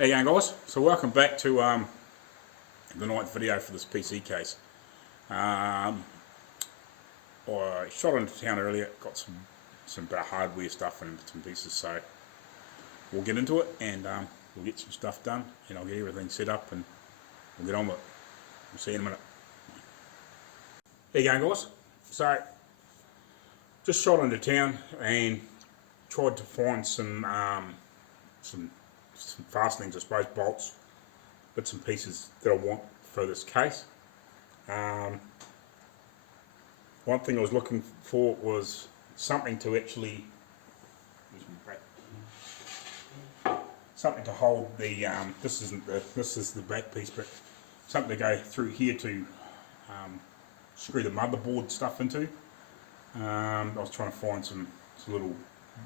How you going, guys? So welcome back to the ninth video for this PC case. I shot into town earlier, got some bit of hardware stuff and bits and pieces, so we'll get into it and we'll get some stuff done and I'll get everything set up and we'll get on with it. We'll see you in a minute. How you going, guys? So just shot into town and tried to find some fastenings, I suppose, bolts, bits and pieces that I want for this case. One thing I was looking for was something to actually, something to hold the, this is the back piece, but something to go through here to screw the motherboard stuff into. I was trying to find some little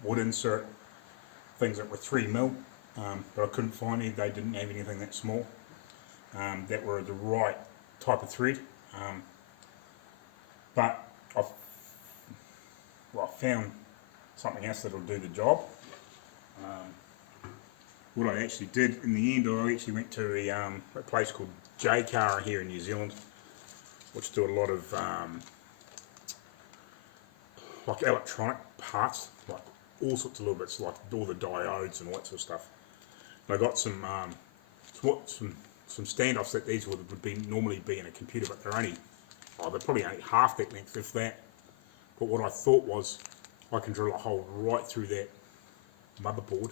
wood insert things that were 3mm. But I couldn't find any. They didn't have anything that small that were the right type of thread. But I found something else that'll do the job. What I actually did in the end, I actually went to a place called J-Car here in New Zealand, which do a lot of like electronic parts, like all sorts of little bits, like all the diodes and all that sort of stuff. And I got some standoffs that these would normally be in a computer, but they're probably only half that length, if that. But what I thought was, I can drill a hole right through that motherboard,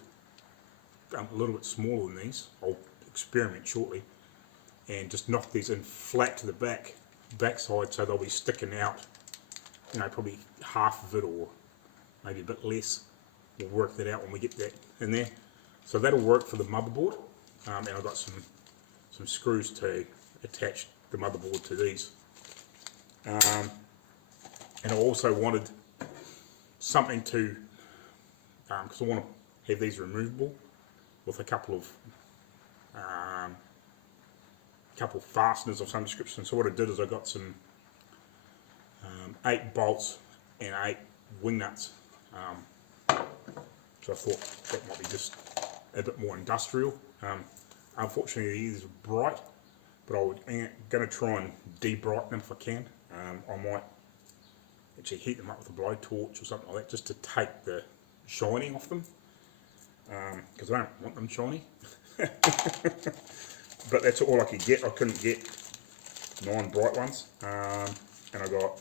a little bit smaller than these. I'll experiment shortly, and just knock these in flat to the backside, so they'll be sticking out. You know, probably half of it, or maybe a bit less. We'll work that out when we get that in there. So that'll work for the motherboard, and I've got some screws to attach the motherboard to these. And I also wanted something to, because I want to have these removable with a couple of fasteners of some description. So what I did is I got some 8 bolts and 8 wing nuts. So I thought that might be just a bit more industrial. Unfortunately, these are bright, but I'm going to try and de-brighten them if I can. I might actually heat them up with a blowtorch or something like that, just to take the shining off them, because I don't want them shiny. But that's all I could get. I couldn't get 9 bright ones, and I got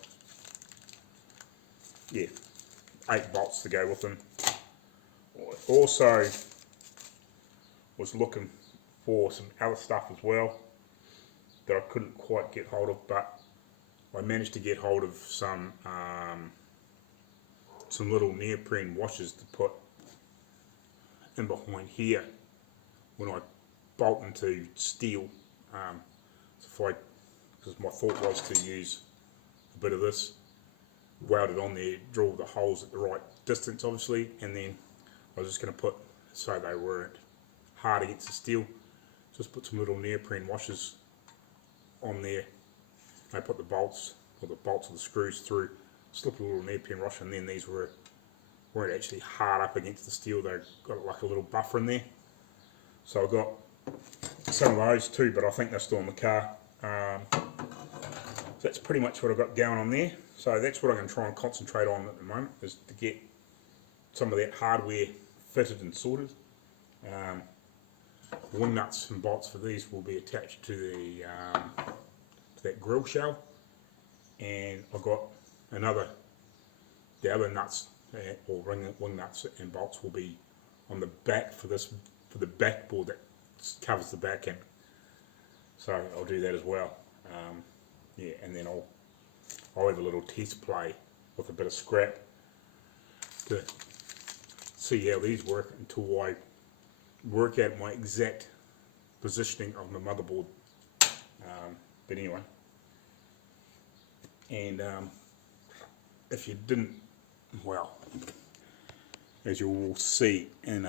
8 bolts to go with them. Also was looking for some other stuff as well that I couldn't quite get hold of, but I managed to get hold of some little neoprene washers to put in behind here when I bolt into steel. Because my thought was to use a bit of this, weld it on there, drill the holes at the right distance obviously, and then I was just going to put, so they weren't hard against the steel, just put some little neoprene washers on there. I put the bolts or the screws through, slip a little neoprene washer, and then these weren't actually hard up against the steel. They got like a little buffer in there. So I got some of those too, but I think they're still in the car. So that's pretty much what I've got going on there. So that's what I'm going to try and concentrate on at the moment, is to get some of that hardware fitted and sorted. Wing nuts and bolts for these will be attached to that grill shell, and I've got the other nuts or wing nuts and bolts will be on the back for the backboard that covers the back end. So I'll do that as well. And then I'll have a little test play with a bit of scrap to see how these work until I work out my exact positioning of my motherboard. But anyway, and if you didn't, well, as you will see in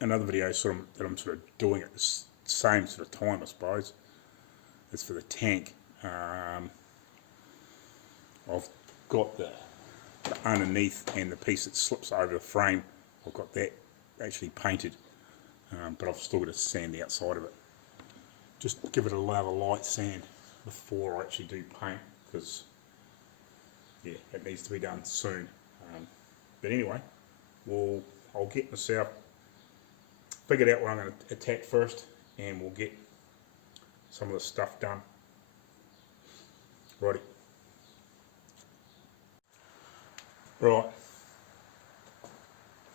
another video that I'm sort of doing at the same sort of time, I suppose, it's for the tank. I've got the underneath and the piece that slips over the frame, I've got that actually painted but I've still got to sand the outside of it. Just give it a layer of light sand before I actually do paint, because yeah, it needs to be done soon. But anyway, I'll get myself figured out what I'm going to attack first, and we'll get some of the stuff done. Righty. Right.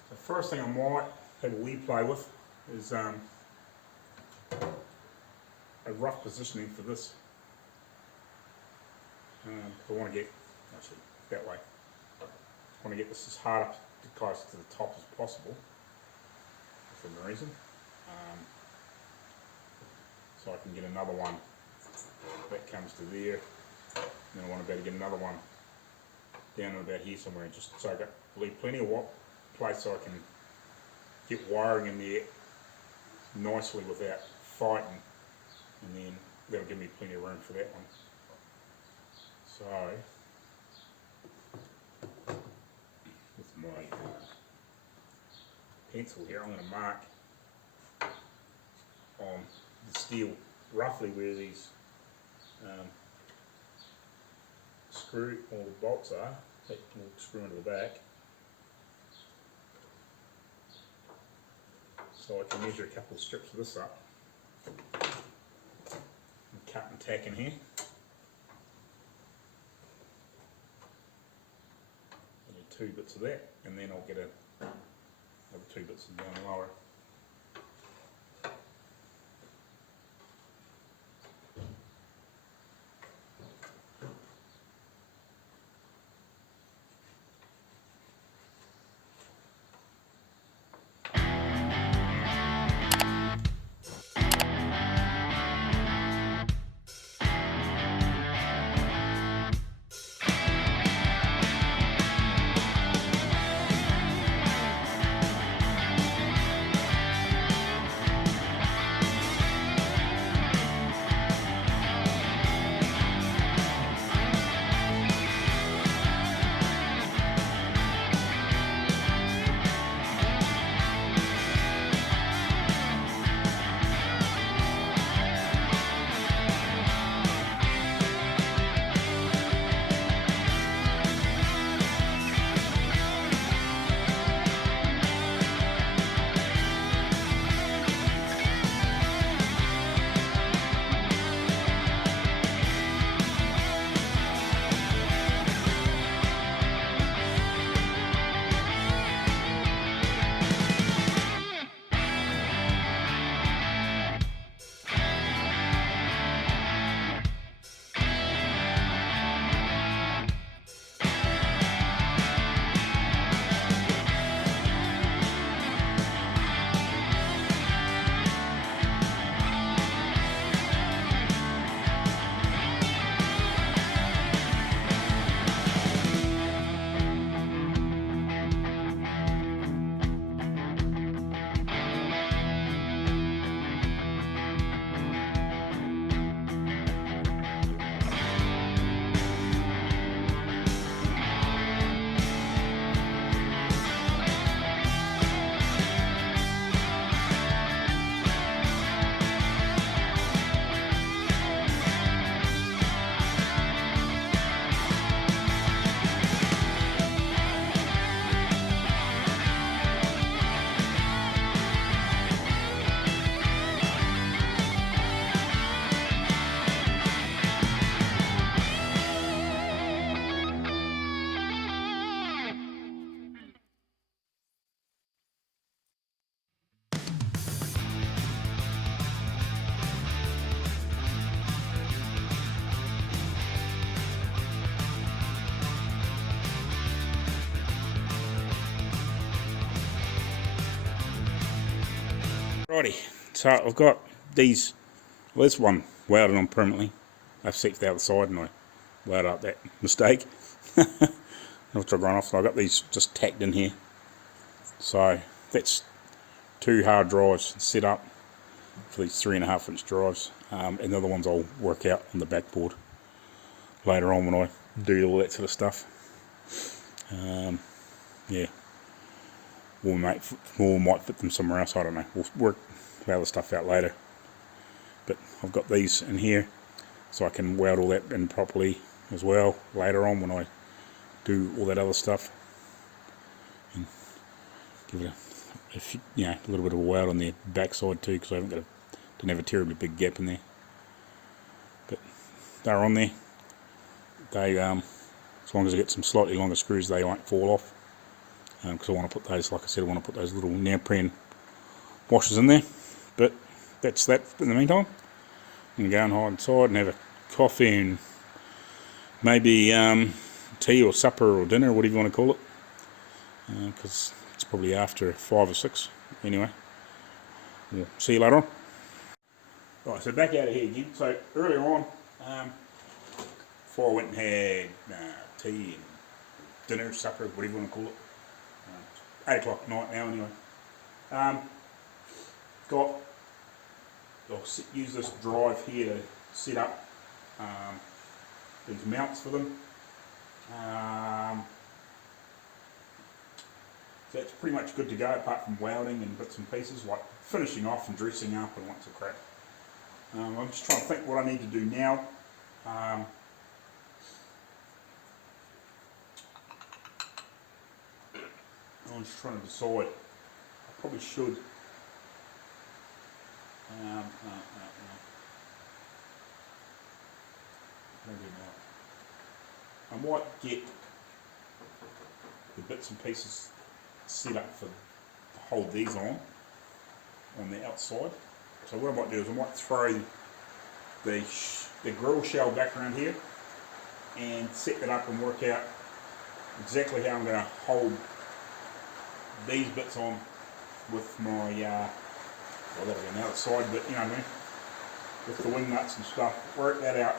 The first thing I might have a wee play with is a rough positioning for this. I want to get, actually, that way. I want to get this as hard up close to the top as possible, for some reason. So I can get another one that comes to there. And then I want to be able to get another one down about here somewhere, and just so I got leave plenty of place so I can get wiring in there nicely without fighting, and then that'll give me plenty of room for that one. So with my pencil here, I'm going to mark on the steel roughly where these screw or bolts are that will screw into the back, so I can measure a couple of strips of this up and cut and tack in here. I need 2 bits of that, and then I'll get another 2 bits down lower. Righty, so I've got these, well, this one welded on permanently. I've sected out the side and I welded up that mistake. I've tried run off, so I've got these just tacked in here. So that's 2 hard drives set up for these 3.5-inch drives, and the other ones I'll work out on the backboard later on when I do all that sort of stuff. Yeah, or might fit them somewhere else. I don't know. We'll work the other stuff out later. But I've got these in here, so I can weld all that in properly as well later on when I do all that other stuff. And give it a little bit of a weld on the backside too, because I didn't have a terribly big gap in there. But they're on there. They as long as I get some slightly longer screws, they won't fall off. Because I want to put those, like I said, I want to put those little neoprene washers in there. But that's that in the meantime. I'm going to go and hide inside and have a coffee and maybe tea or supper or dinner or whatever you want to call it. Because it's probably after 5 or 6 anyway. We'll see you later on. Right, so back out of here again. So earlier on, before I went and had tea and dinner, supper, whatever you want to call it. 8 o'clock at night now anyway. Use this drive here to set up these mounts for them. So it's pretty much good to go, apart from welding and bits and pieces like finishing off and dressing up and lots of crap. I'm just trying to think what I need to do now. I'm just trying to decide. I probably should. Maybe not. I might get the bits and pieces set up to hold these on the outside. So what I might do is I might throw the grill shell back around here and set that up and work out exactly how I'm going to hold these bits on with my, well, that'll be on the outside, but you know what I mean, with the wing nuts and stuff, work that out.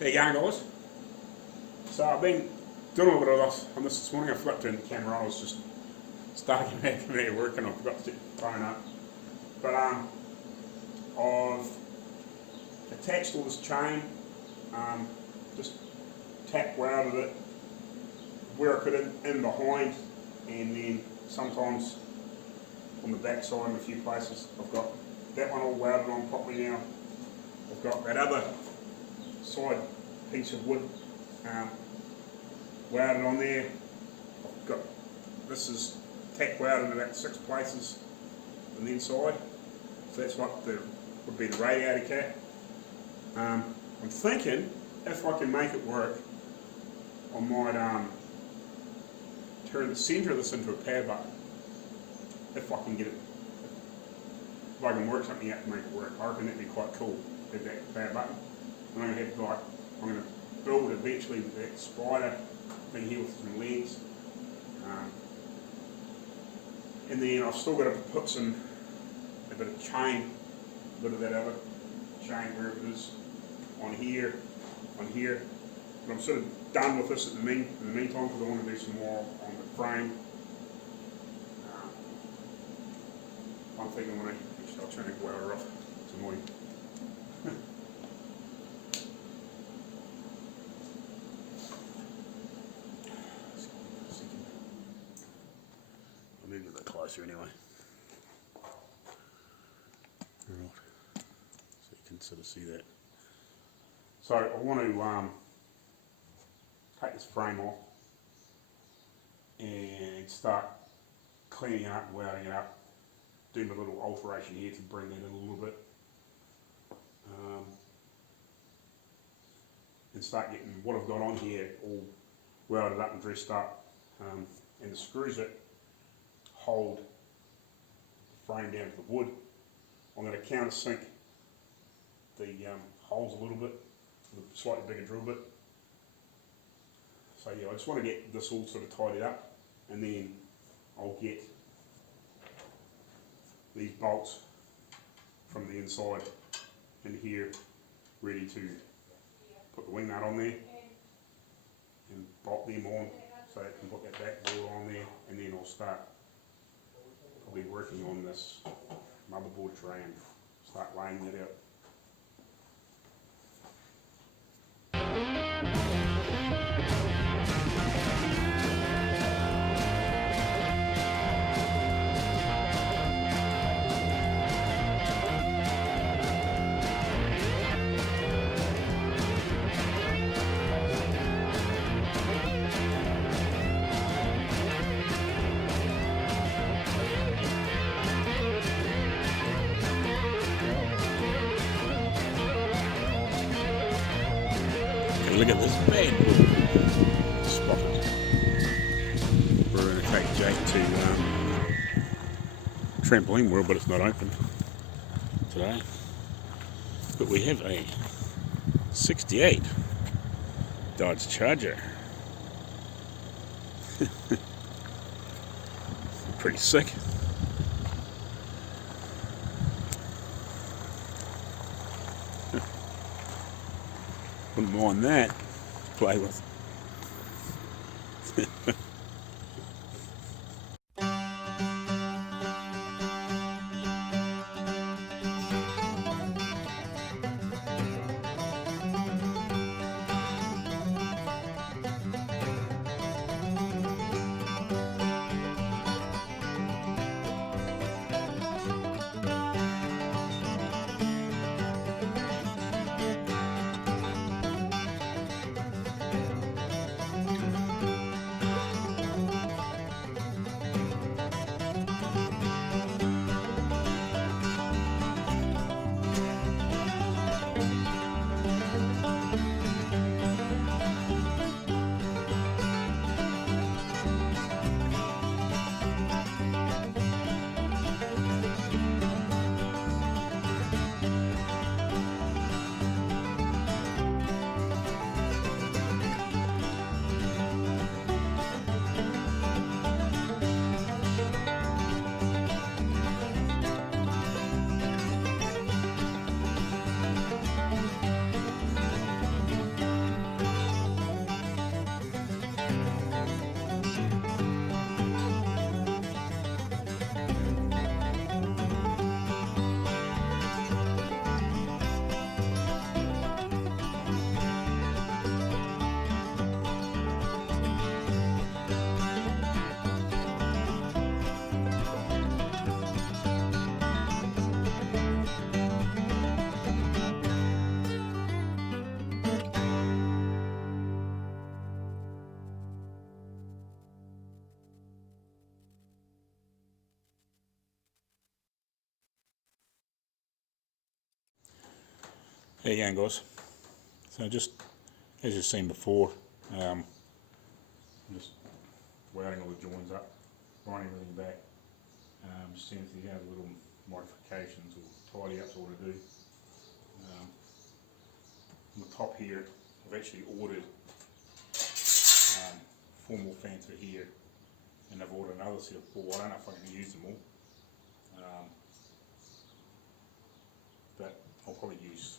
How you going, guys? So I've been doing a little bit of this morning. I forgot to turn the camera on. I was just starting back from there work and I forgot to set the phone up. But I've attached all this chain, just tack welded it where I could in behind, and then sometimes on the back side in a few places I've got that one all welded on properly now. I've got that other side piece of wood welded on there. I've got, this is tack welded in about 6 places on the inside, so that's what would be the radiator cap. I'm thinking if I can make it work, I might turn the centre of this into a power button. If I can get it, if I can work something out to make it work, I reckon that'd be quite cool. Have that power button. And I'm going to build eventually that spider thing here with some legs. And then I've still got to put a bit of chain, a bit of that other chain where it is on here. But I'm sort of done with this in the meantime because I want to do some more on the frame. I'm thinking I'll turn the welder off. It's annoying. I'll move it a bit closer anyway. Alright, so you can sort of see that. So I want to take this frame off and start cleaning it up and welding it up. Doing a little alteration here to bring that in a little bit. And start getting what I've got on here all welded up and dressed up. And the screws that hold the frame down to the wood, I'm going to countersink the holes a little bit with a slightly bigger drill bit. So yeah, I just want to get this all sort of tidied up, and then I'll get these bolts from the inside in here ready to put the wing nut on there and bolt them on so I can put that back board on there, and then I'll start probably working on this motherboard tray and start laying that out. Look at this bad boy spotted. We're going to take Jake to Trampoline World, but it's not open today. But we have a 68 Dodge Charger. Pretty sick. Wouldn't mind that to play with. There you go, guys. So just as you've seen before, I'm just welding all the joins up, winding everything back, just seeing if you have little modifications or tidy ups or what to do. On the top here, I've actually ordered 4 more fans for here, and I've ordered another set of 4. I don't know if I can use them all, but I'll probably use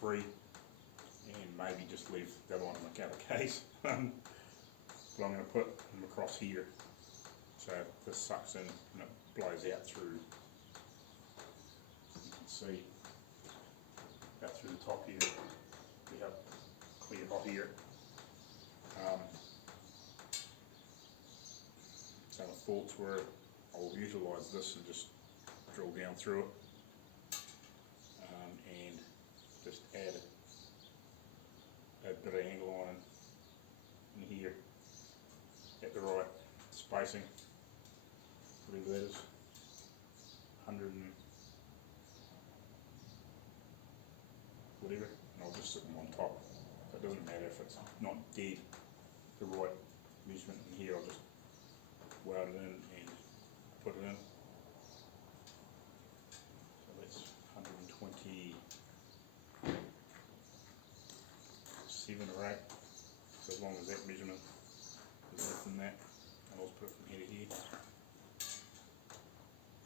3 and maybe just leave the other one in the other case. But I'm going to put them across here so this sucks in and it blows out through. You can see out through the top here. We have clear hot here. So my thoughts were I'll utilise this and just drill down through it and just add a bit of angle on in here at the right spacing, whatever that is, 100 and whatever, and I'll just sit them on top. So it doesn't matter if it's not dead the right measurement in here, I'll just weld it in and put it in. So that's 127 or 8. So as long as that measurement is within that, and I'll put it from here to here.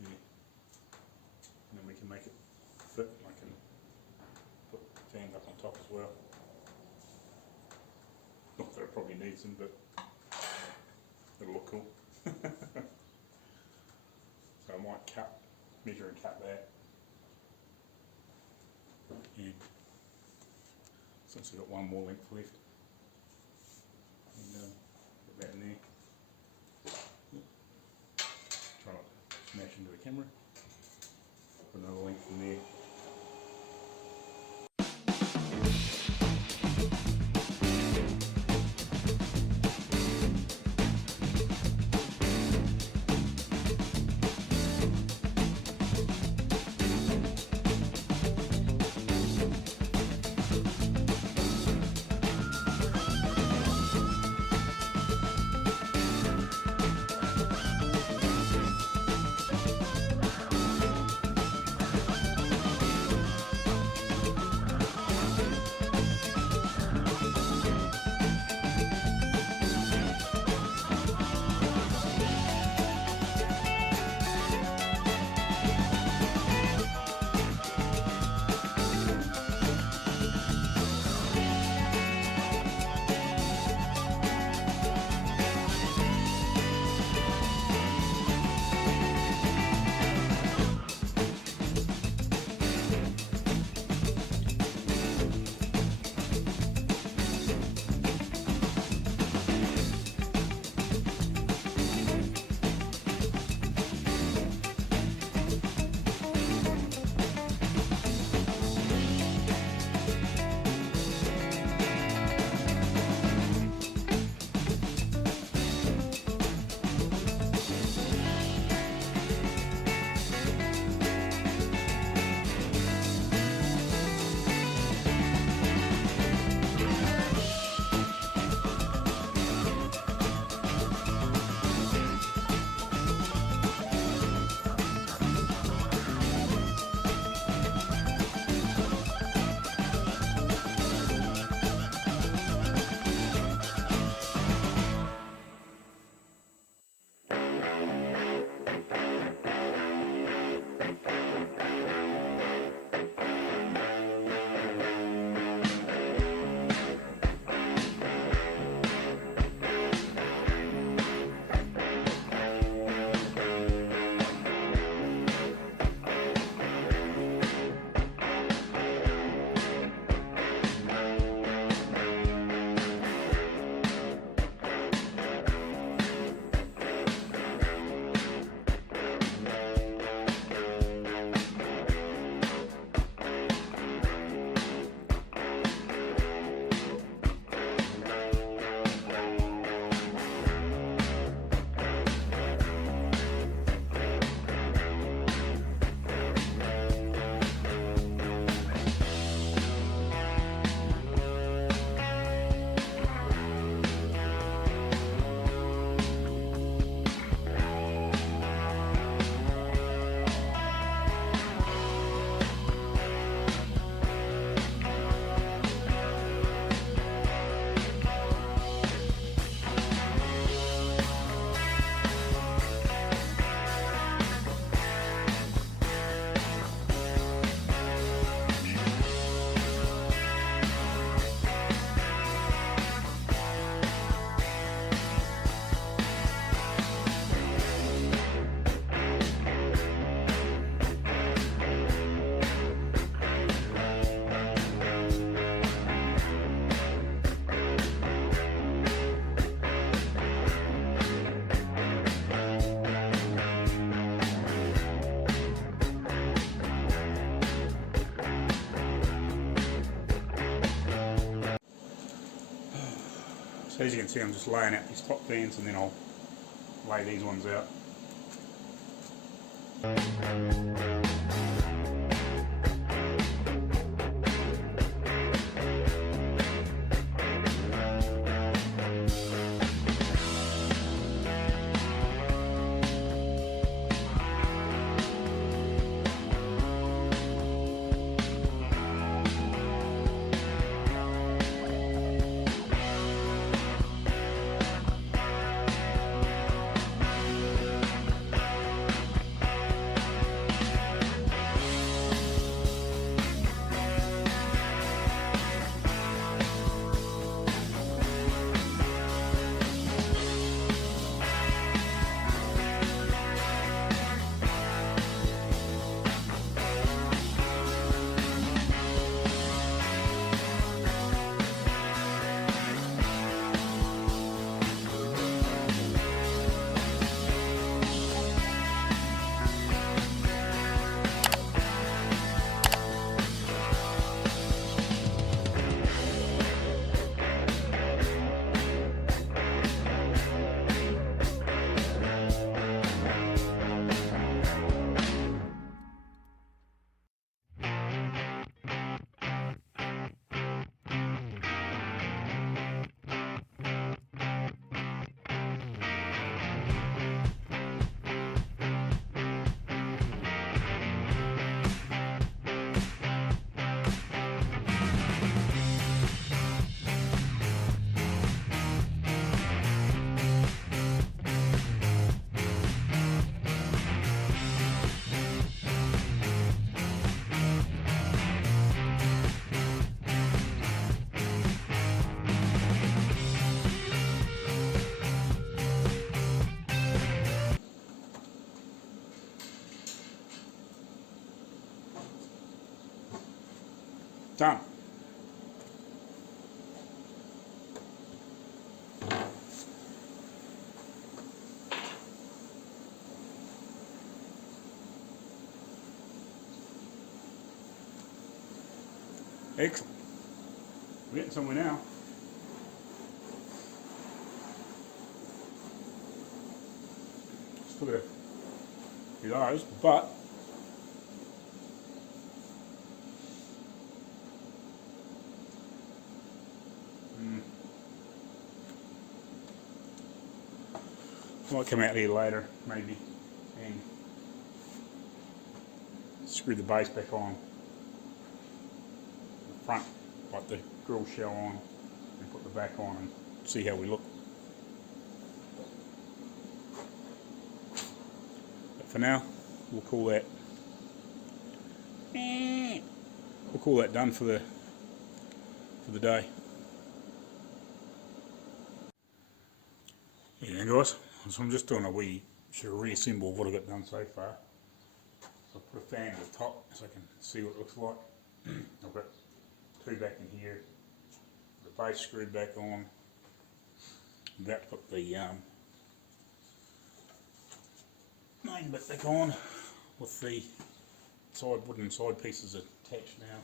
Yeah. And then we can make it fit. I can put fans up on top as well. Not that it probably needs them, but it'll look cool. So I might measure and cut that. And since we've got one more length left, and put that in there. Try not to smash into the camera. Put another length in there. So as you can see, I'm just laying out these top fans and then I'll lay these ones out. Done. Excellent. We're getting somewhere now. Still got a few of those, but might come out here later, maybe, and screw the base back on the front, like the grill shell on, and put the back on and see how we look. But for now, we'll call that done for the day. Yeah, guys. So I'm just doing a wee sort of reassemble of what I've got done so far. So I put a fan at the top so I can see what it looks like. I've got two back in here. The base screwed back on. I'm about to put the main bit back on with the wooden side pieces attached now.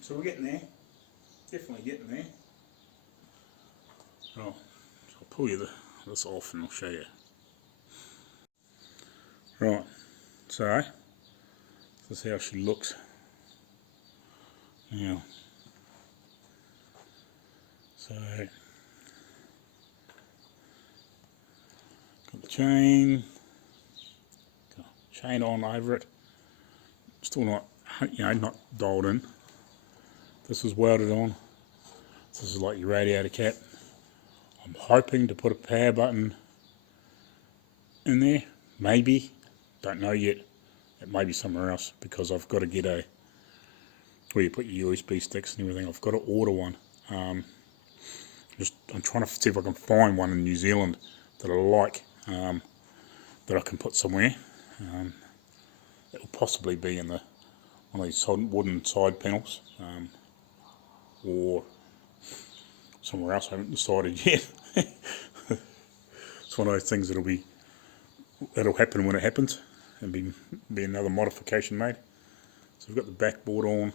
So we're getting there, definitely getting there. Right, so I'll pull you this off and I'll show you. Right, so this is how she looks. Now, so got the chain on over it. Still not, not dialed in. This is welded on. This is like your radiator cap. I'm hoping to put a power button in there, maybe. Don't know yet. It may be somewhere else because I've got to get where you put your USB sticks and everything. I've got to order one. I'm trying to see if I can find one in New Zealand that I like, that I can put somewhere. It will possibly be in the one of these wooden side panels, or somewhere else. I haven't decided yet. It's one of those things that'll happen when it happens, and be another modification made. So we've got the backboard on,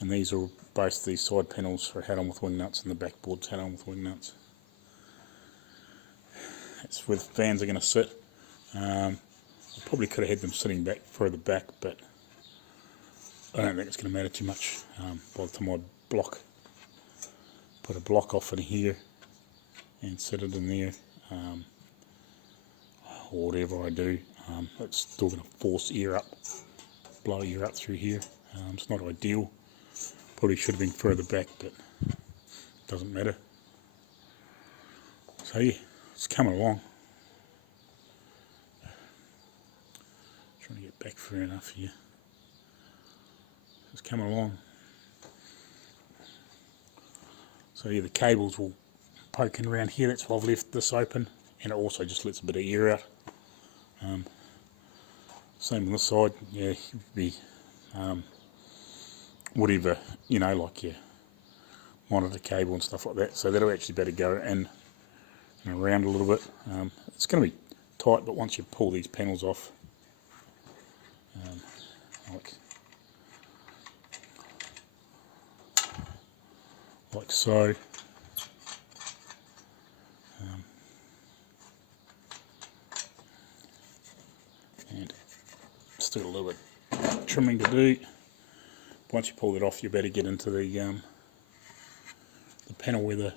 and these are both these side panels are had on with wing nuts, and the backboard's had on with wing nuts. That's where the fans are going to sit. I probably could have had them sitting back further back, but I don't think it's going to matter too much. By the time I put a block off in here and set it in there, or whatever I do, it's still going to force air up, blow air up through here. It's not ideal. Probably should have been further back, but it doesn't matter. So yeah, it's coming along. Trying to get back far enough here. It's coming along. So yeah, the cables will poke in around here. That's why I've left this open, and it also just lets a bit of air out. Same on this side. Yeah, the whatever, like your monitor cable and stuff like that. So that'll actually better go in and around a little bit. It's going to be tight, but once you pull these panels off, like so. And still a little bit of trimming to do. Once you pull it off, you better get into the panel where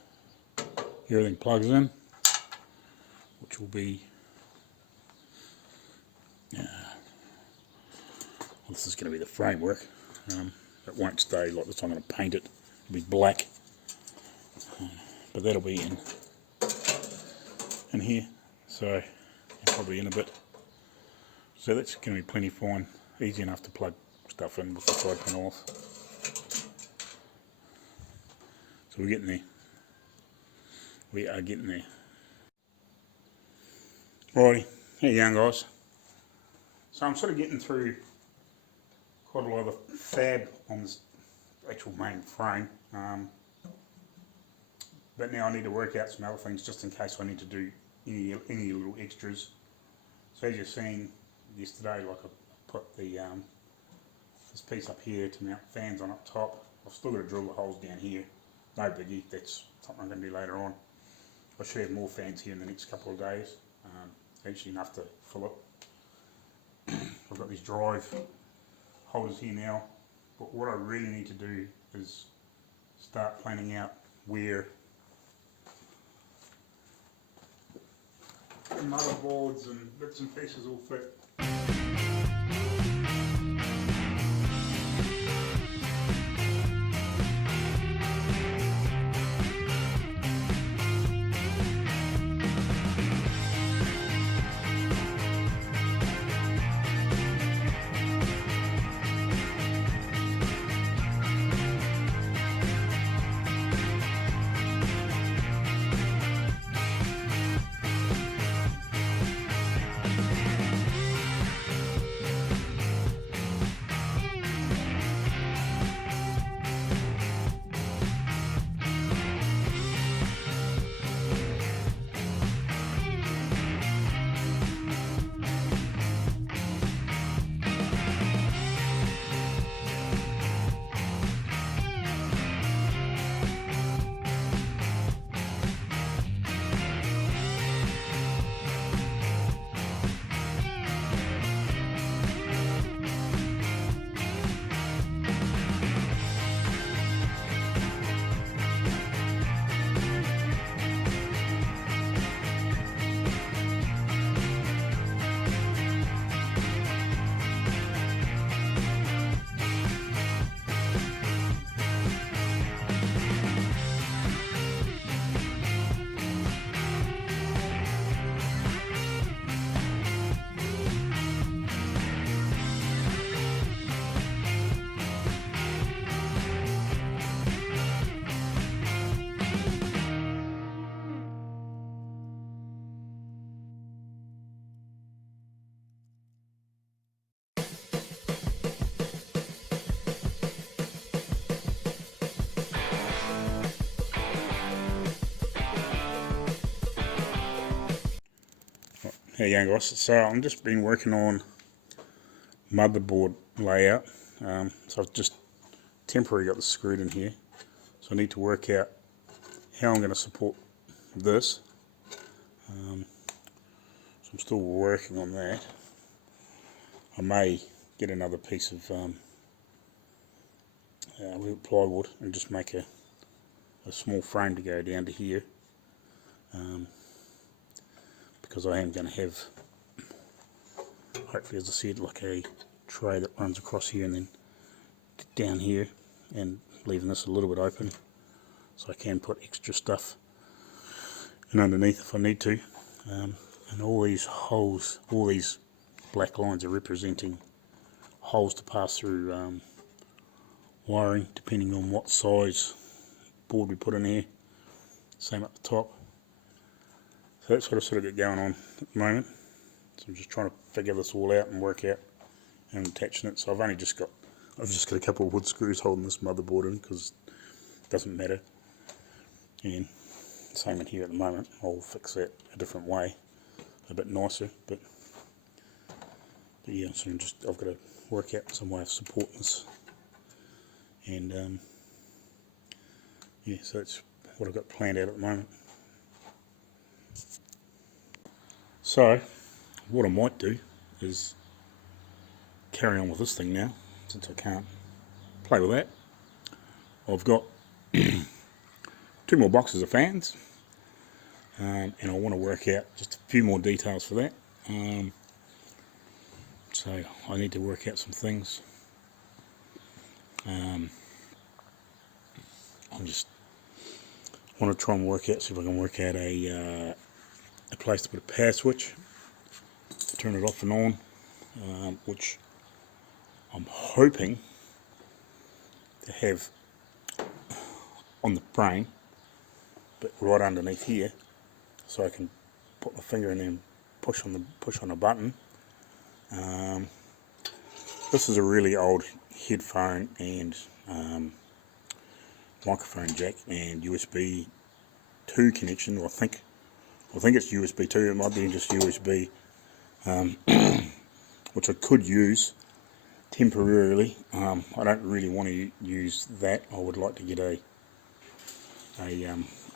everything plugs in, which will be this is going to be the framework. It won't stay like this. I'm going to paint it. It'll be black, but that'll be in here. So probably in a bit. So that's going to be plenty fine. Easy enough to plug stuff in with the side panel off. So we're getting there. We are getting there. Alrighty, how you going, guys? So I'm sort of getting through quite a lot of the fab on this actual main frame, but now I need to work out some other things just in case I need to do any little extras. So as you're seeing yesterday, like I put the this piece up here to mount fans on up top. I've still got to drill the holes down here. No biggie, that's something I'm going to do later on. I should have more fans here in the next couple of days, actually enough to fill it. I've got these drive holders here now, but what I really need to do is start planning out where the motherboards and bits and pieces all fit. How you going, guys? So I've just been working on motherboard layout. So I've just temporarily got this screwed in here. So I need to work out how I'm going to support this. So I'm still working on that. I may get another piece of plywood and just make a small frame to go down to here. Because I am going to have, hopefully as I said, like a tray that runs across here and then down here, and leaving this a little bit open so I can put extra stuff in underneath if I need to. And all these holes, all these black lines are representing holes to pass through wiring, depending on what size board we put in here. Same up the top. So that's what I've sort of got going on at the moment. So I'm just trying to figure this all out and work out and attaching it. So I've just got a couple of wood screws holding this motherboard in because it doesn't matter. And same in here at the moment. I'll fix that a different way, a bit nicer. But yeah, so I've got to work out some way of supporting this. And yeah, so that's what I've got planned out at the moment. So what I might do is carry on with this thing now, since I can't play with that. I've got 2 more boxes of fans, and I want to work out just a few more details for that. So I need to work out some things. I just want to try and work out, see if I can work out a place to put a power switch, turn it off and on, which I'm hoping to have on the frame, but right underneath here, so I can put my finger in there and push on a button. This is a really old headphone and microphone jack and USB 2 connection, or I think it's USB 2, it might be just USB, which I could use temporarily. I don't really want to use that. I would like to get a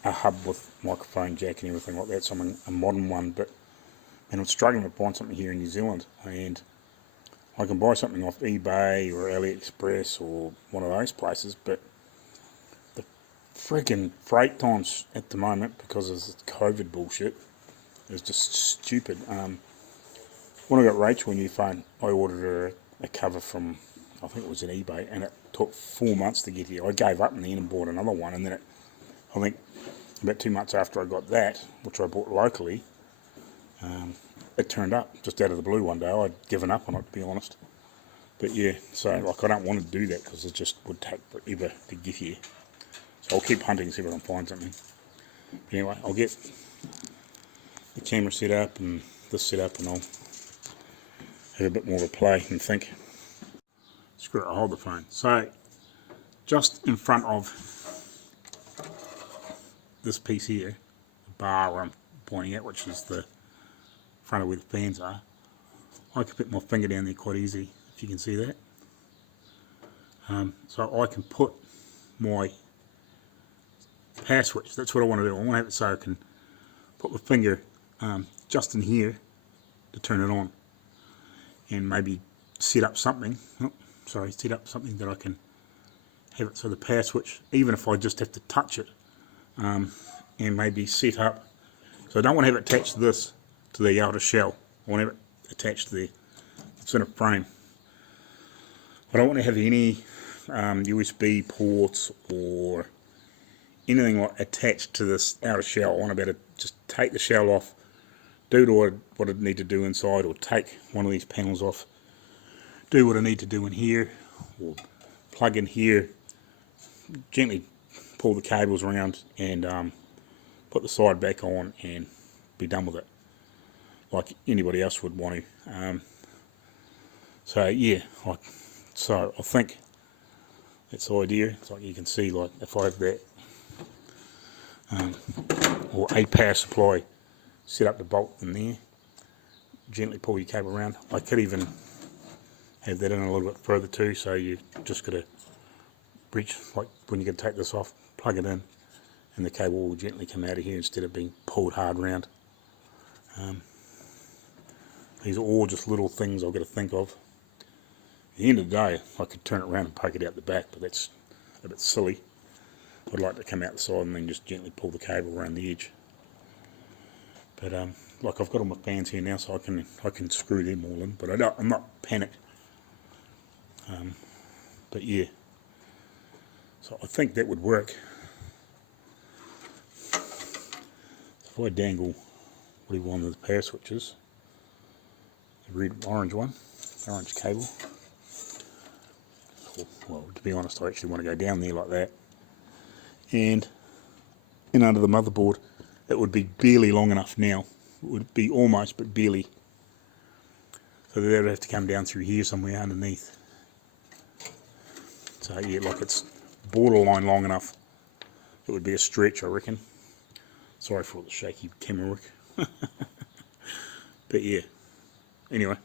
hub with microphone jack and everything like that, so a modern one. And I'm struggling to find something here in New Zealand, and I can buy something off eBay or AliExpress or one of those places, but the freaking freight times at the moment, because of this COVID bullshit, is just stupid. When I got Rachel a new phone, I ordered her a cover from, I think it was an eBay, and it took 4 months to get here. I gave up in the end and bought another one, and then I think about 2 months after I got that, which I bought locally, it turned up just out of the blue one day. I'd given up on it, to be honest. But yeah, so like I don't want to do that because it just would take forever to get here. So I'll keep hunting and see if I can find something. But anyway, I'll get the camera set up and this set up, and I'll have a bit more of a play and think. Screw it, I'll hold the phone. So just in front of this piece here, the bar where I'm pointing at, which is the front of where the fans are, I can put my finger down there quite easy, if you can see that. So I can put my power switch, that's what I want to do. I want to have it so I can put my finger just in here to turn it on, and maybe set up something, set up something that I can have it so the power switch, even if I just have to touch it, and maybe set up, so I don't want to have it attached to this, to the outer shell. I want to have it attached to the center frame. I don't want to have any USB ports or anything like attached to this outer shell. I want to be able to just take the shell off, do what I need to do inside, or take one of these panels off, do what I need to do in here, or plug in here, gently pull the cables around and put the side back on and be done with it, like anybody else would want to. So yeah, so I think that's the idea. It's like you can see, like if I have that or a power supply set up the bolt in there, gently pull your cable around. I could even have that in a little bit further too, so you just got to reach, like when you're going to take this off, plug it in, and the cable will gently come out of here instead of being pulled hard round. These are all just little things I've got to think of. At the end of the day, I could turn it around and poke it out the back, but that's a bit silly. I'd like to come out the side and then just gently pull the cable around the edge. But like I've got all my fans here now, so I can screw them all in. But I'm not panicked. But yeah, so I think that would work. If I dangle one of the power switches, the red orange one, orange cable. Well, to be honest, I actually want to go down there like that, and in under the motherboard, it would be barely long enough now. It would be almost, but barely. So that would have to come down through here somewhere underneath. So yeah, like it's borderline long enough. It would be a stretch, I reckon. Sorry for all the shaky camera work. But yeah, anyway.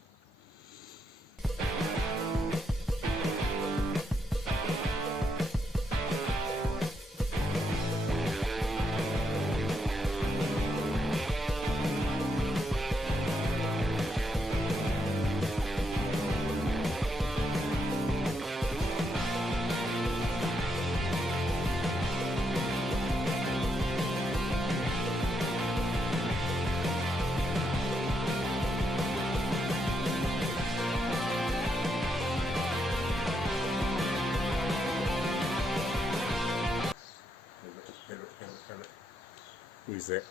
Where's that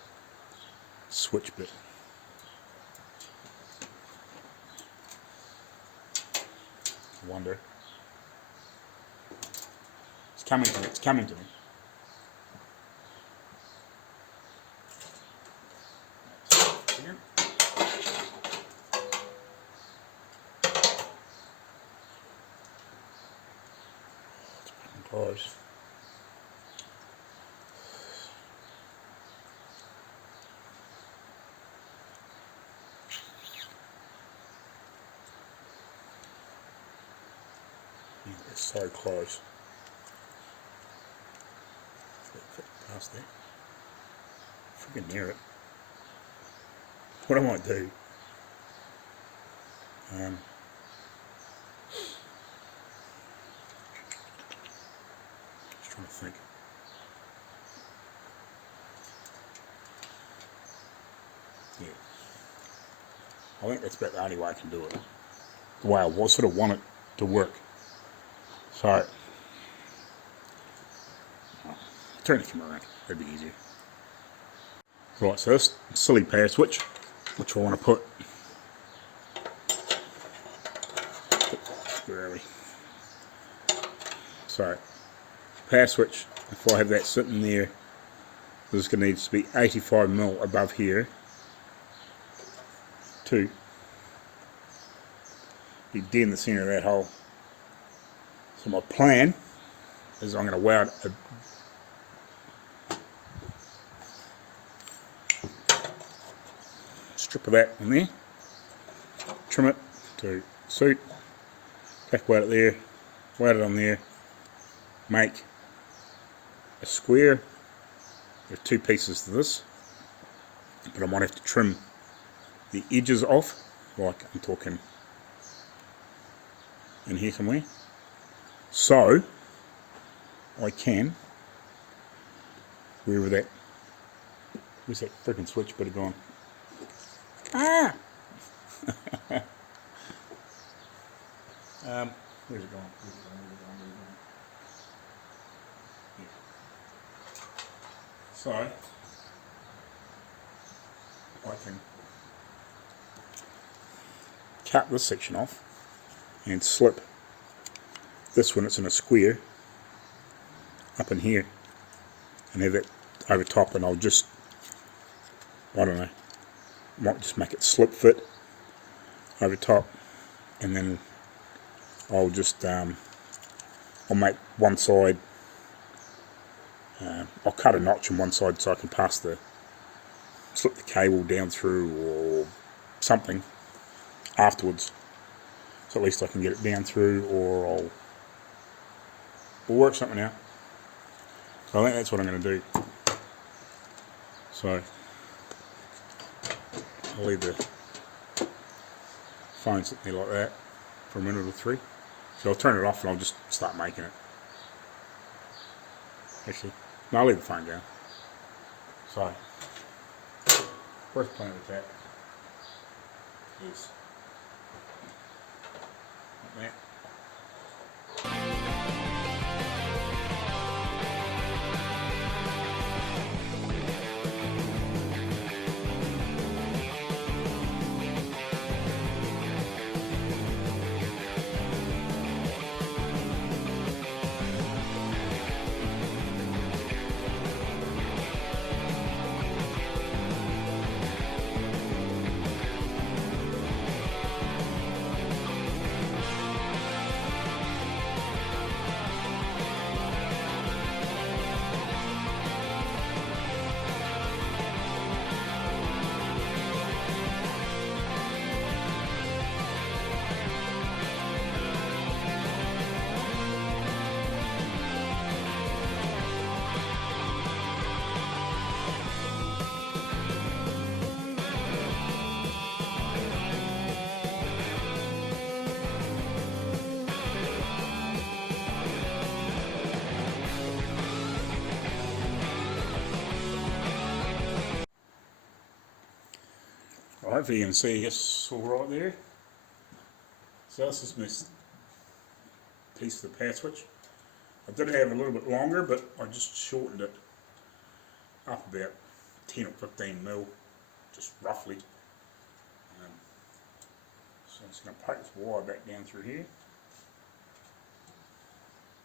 switch bit? I wonder. It's coming to me. It's coming to me. It's fucking close. It's so close. Past that. Freaking near it. What I might do. Just trying to think. Yeah. I think that's about the only way I can do it. The way I sort of want it to work. So, turn the camera around, that'd be easier. Right, so this silly power switch, which I want to put, where are we? So, power switch, if I have that sitting there, this is going to need to be 85mm above here, to be dead in the centre of that hole. So my plan is I'm going to weld a strip of that on there, trim it to suit, back weld it there, weld it on there, make a square. There are two pieces to this, but I might have to trim the edges off, like I'm talking in here somewhere, so I can, where's that freaking switch bit gone? Ah! Where's it gone? Yeah. So I can cut this section off and slip this one, it's in a square, up in here, and have it over top, and I'll just, I don't know, might just make it slip fit over top, and then I'll just, I'll make one side, I'll cut a notch on one side so I can slip the cable down through or something, afterwards. So at least I can get it down through, or we'll work something out. So I think that's what I'm going to do. So I'll leave the phone sitting there like that for a minute or three. So I'll turn it off and I'll just start making it. Actually, no, I'll leave the phone down. So, first plan of attack is like that. Well, hopefully you can see it's all right there. So this is my piece of the power switch. I did have it a little bit longer, but I just shortened it up about 10 or 15 mil, just roughly. So I'm just going to poke this wire back down through here.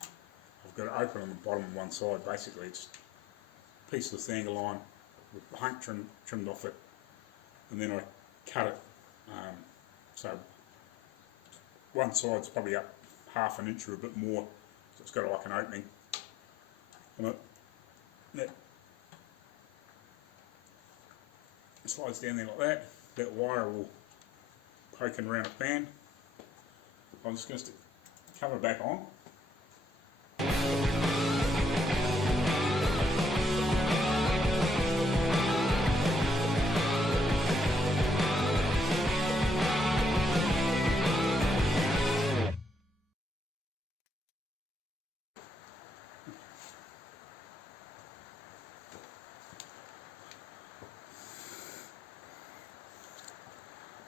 I've got it open on the bottom of one side. Basically it's a piece of the angle line with the paint trimmed off it, and then I cut it so one side's probably up half an inch or a bit more, so it's got like an opening on it. That slides down there like that. That wire will poke in around a fan. I'm just going to cover it back on.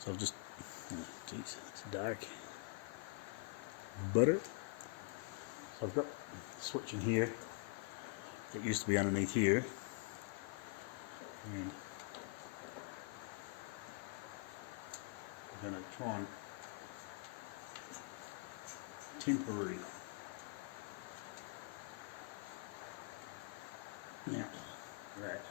So I've just, oh geez, it's dark. Butter. So I've got the switch in here that used to be underneath here. And I'm going to try and temporary. Now, that.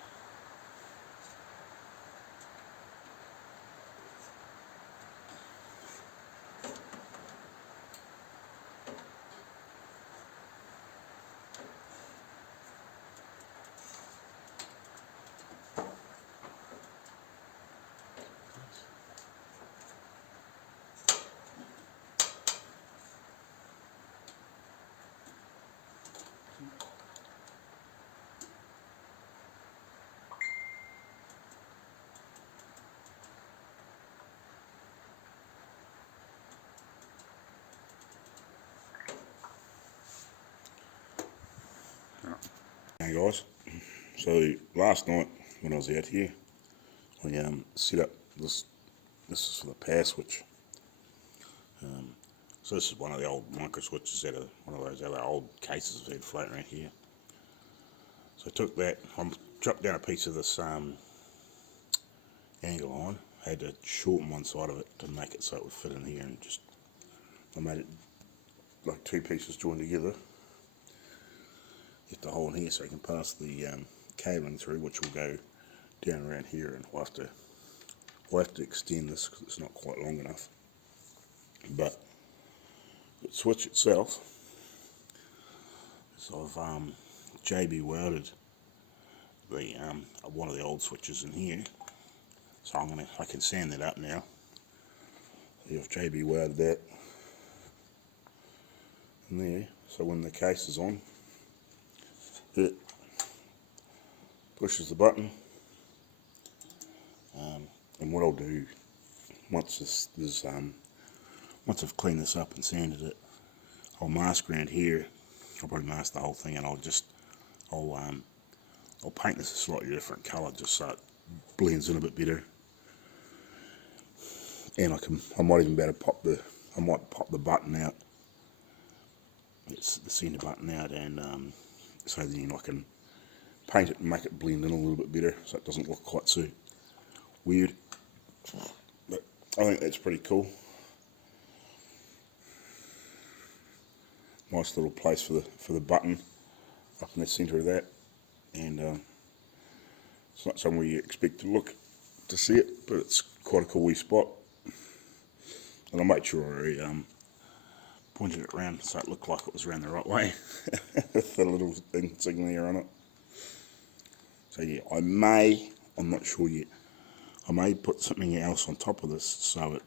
Hey guys, so last night when I was out here, I set up this is for the power switch. So this is one of the old micro switches out of one of those other old cases I've had floating around here. So I took that, I chopped down a piece of this angle line, had to shorten one side of it to make it so it would fit in here, and just I made it like two pieces joined together. Left the hole in here so I can pass the cabling through, which will go down around here, and we'll have to extend this because it's not quite long enough. But the switch itself, so I've JB welded the one of the old switches in here, so I can sand that up now. I've JB wired that in there, so when the case is on, it pushes the button, and what I'll do once once I've cleaned this up and sanded it, I'll mask around here. I'll probably mask the whole thing, and I'll paint this a slightly different colour just so it blends in a bit better. And I might even be able to pop the button out. It's the centre button out, and so then I can paint it and make it blend in a little bit better, so it doesn't look quite so weird. But I think that's pretty cool. Nice little place for the button up in the centre of that, and it's not somewhere you expect to see it, but it's quite a cool wee spot. And I made sure I pointed it around so it looked like it was around the right way with the little insignia on it. So yeah, I'm not sure yet, I may put something else on top of this so it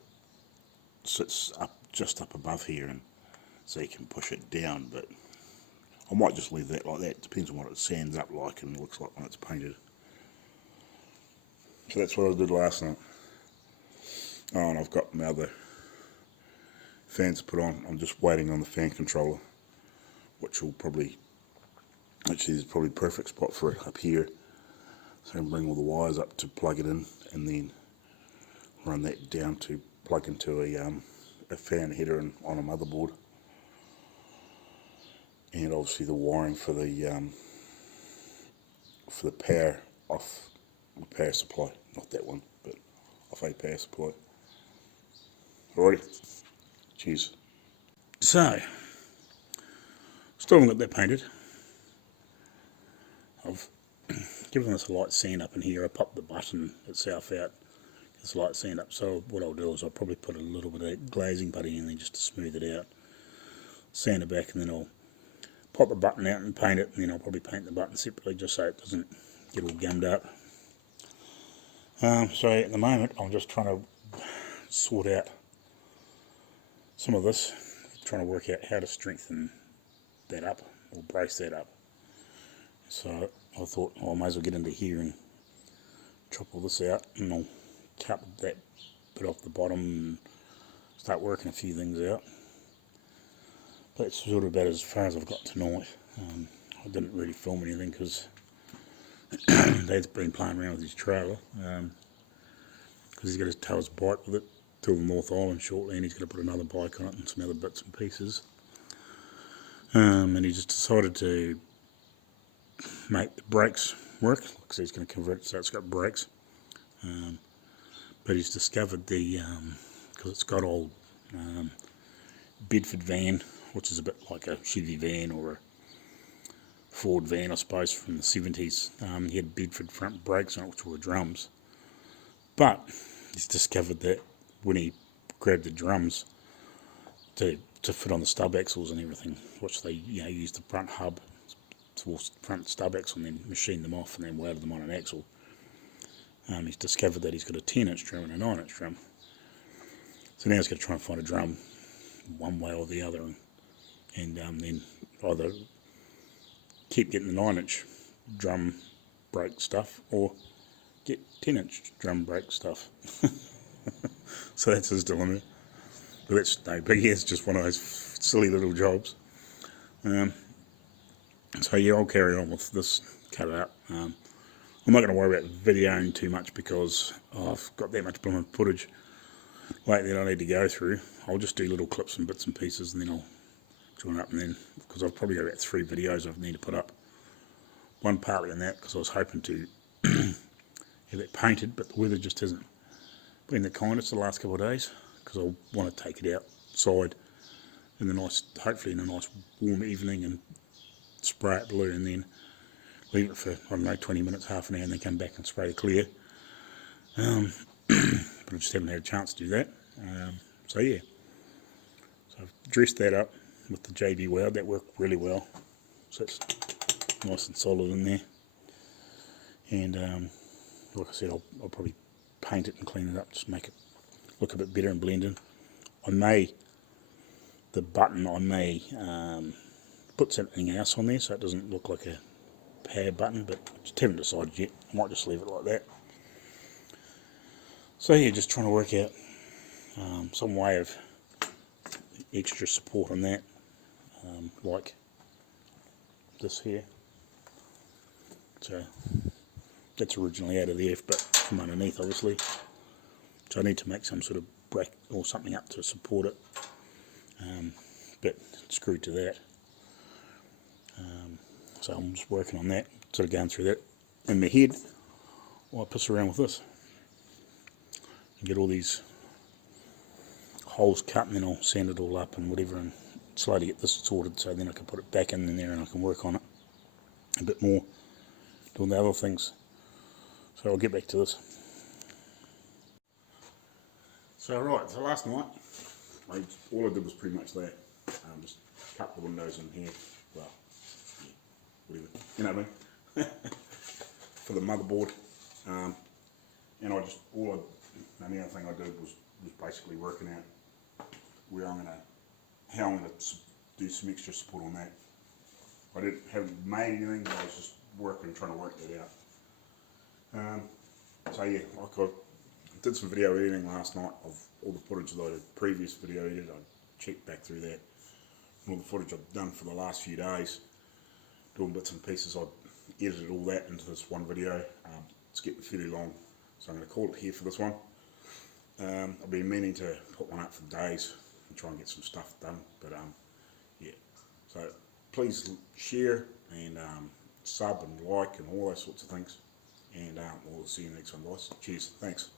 sits just up above here, and so you can push it down, but I might just leave that like that. Depends on what it sands up like and looks like when it's painted. So that's what I did last night. Oh, and I've got my other fans put on. I'm just waiting on the fan controller, which will probably, actually there's probably a perfect spot for it up here. So I can bring all the wires up to plug it in, and then run that down to plug into a fan header and on a motherboard. And obviously the wiring for the power off the power supply, not that one, but off a power supply. Alrighty, cheers. So, still haven't got that painted. I've given this a light sand up in here. I popped the button itself out, this light sand up. So what I'll do is I'll probably put a little bit of that glazing putty in there just to smooth it out, sand it back, and then I'll pop the button out and paint it, and then I'll probably paint the button separately just so it doesn't get all gummed up. So at the moment I'm just trying to sort out some of this, trying to work out how to strengthen that up or brace that up. So I thought, well, I may as well get into here and chop all this out, and I'll cut that bit off the bottom and start working a few things out. That's sort of about as far as I've got tonight. I didn't really film anything because Dad's been playing around with his trailer, because he's got his tails bike with it till the North Island shortly, and he's going to put another bike on it and some other bits and pieces. And he just decided to make the brakes work, because he's going to convert it so it's got brakes. But he's discovered because it's got old Bedford van, which is a bit like a Chevy van or a Ford van, I suppose, from the 70s. He had Bedford front brakes on it, which were drums. But he's discovered that when he grabbed the drums to fit on the stub axles and everything, which they use the front hub towards the front stub axle and then machine them off and then welded them on an axle, he's discovered that he's got a 10-inch drum and a 9-inch drum. So now he's got to try and find a drum one way or the other, and then either keep getting the 9-inch drum brake stuff or get 10-inch drum brake stuff. So that's his dilemma. But that's no biggie, it's just one of those silly little jobs. So yeah, I'll carry on with this, cut it up. I'm not going to worry about videoing too much because I've got that much blooming footage lately that I need to go through. I'll just do little clips and bits and pieces, and then I'll join up, and then, because I've probably got about 3 videos I need to put up. One partly on that, because I was hoping to have it painted, but the weather just hasn't been the kindest the last couple of days, because I want to take it outside in the nice, hopefully in a nice warm evening, and spray it blue, and then leave it for, I don't know, 20 minutes, half an hour, and then come back and spray it clear. But I just haven't had a chance to do that. So yeah, so I've dressed that up with the JB weld. That worked really well, so it's nice and solid in there. And like I said, I'll probably paint it and clean it up, just make it look a bit better and blend in. the button I may put something else on there so it doesn't look like a power button, but just haven't decided yet. I might just leave it like that. So yeah, just trying to work out some way of extra support on that, like this here. So that's originally out of the F, but from underneath obviously. So I need to make some sort of bracket or something up to support it, but screwed to that. So I'm just working on that, sort of going through that in my head while I piss around with this. And get all these holes cut, and then I'll sand it all up and whatever, and slowly get this sorted so then I can put it back in there and I can work on it a bit more, doing the other things. So I'll get back to this. So right, so last night, all I did was pretty much that. Just cut the windows in here, well, yeah, whatever, you know what I mean, for the motherboard. And I just, the only other thing I did was basically working out where how I'm gonna do some extra support on that. I haven't made anything, but I was just trying to work that out. So yeah, like I did some video editing last night of all the footage that I did previous video edited. I checked back through that. All the footage I've done for the last few days, doing bits and pieces. I edited all that into this one video. It's getting fairly long, so I'm going to call it here for this one. I've been meaning to put one up for days and try and get some stuff done, but yeah. So please share and sub and like and all those sorts of things. And we'll see you next one, guys. Cheers. Thanks.